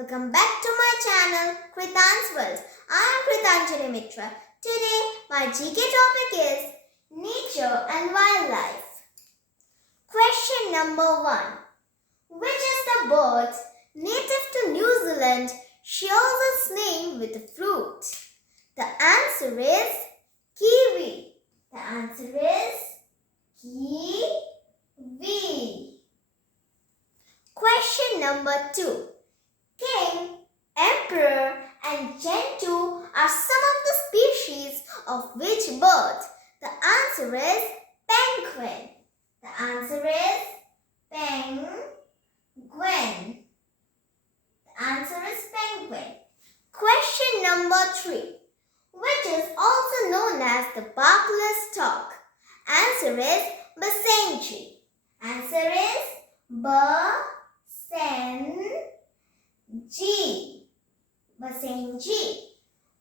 Welcome back to my channel Kritanjali. I am Kritanjali Mitra. Today my GK topic is nature and wildlife. Question number 1. Which is the bird native to New Zealand shares its name with a fruit? The answer is kiwi. The answer is kiwi. Question number 2. King, emperor and gentoo are some of the species of which bird? The answer is penguin. The answer is penguin. The answer is penguin. Question number 3. Which is also known as the barkless stork? Answer is basenji. Answer is basenji.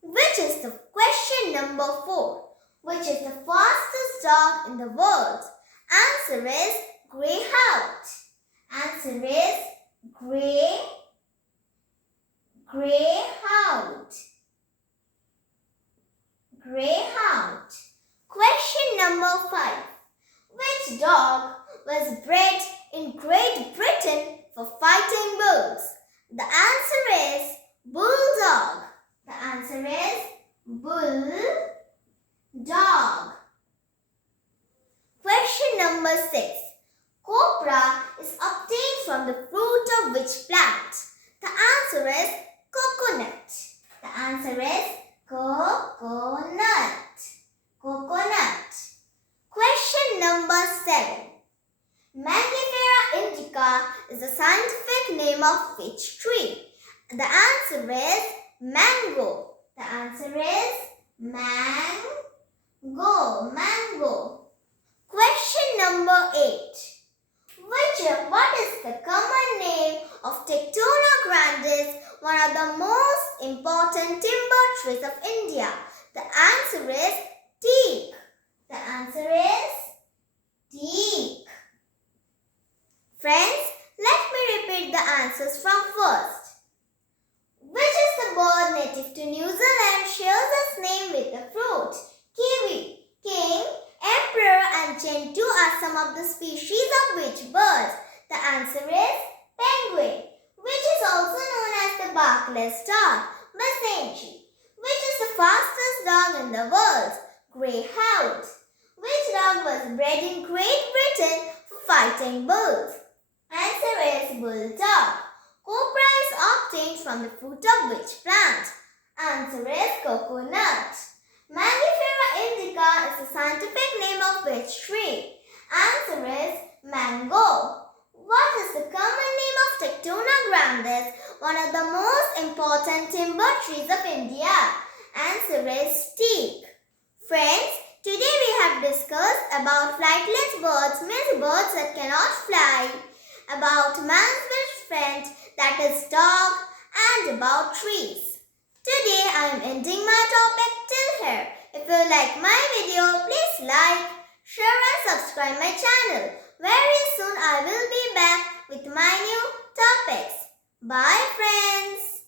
Which is the question number 4? Which is the fastest dog in the world? Answer is greyhound. Answer is greyhound. Question number 5. Which dog was bred in Great Britain for fighting bulls? The answer is bulldog. The answer is bulldog. Question number 6. Copra is obtained from the fruit of which plant? The answer is coconut. The answer is coconut. Question number 7. Mangifera indica is the scientific name of which tree? The answer is mango. The answer is mango. Question number 8. What is the common name of Tectona grandis, one of the most important timber trees of India? The answer is teak. The answer is teak. Friends, let me repeat the answers from first. Which is the bird native to New Zealand shares its name with the fruit? Kiwi. King, emperor and gentoo are some of the species of which birds? The answer is penguin. Which is also known as the barkless dog? Basenji. Which is the fastest dog in the world? Greyhound. Which dog was bred in Great Britain for fighting bulls? Answer is bulldog. Copra is obtained from the fruit of which plant? Answer is coconut. Mangifera indica is the scientific name of which tree? Answer is mango. What is the common name of Tectona grandis, one of the most important timber trees of India? Answer is teak. Friends, today we have discussed about flightless birds, means birds that cannot fly, about man's best friend, that is dog, and about trees. Today I am ending my topic till here. If you like my video, please like, share and subscribe my channel. Very soon I will be back with my new topics. Bye friends.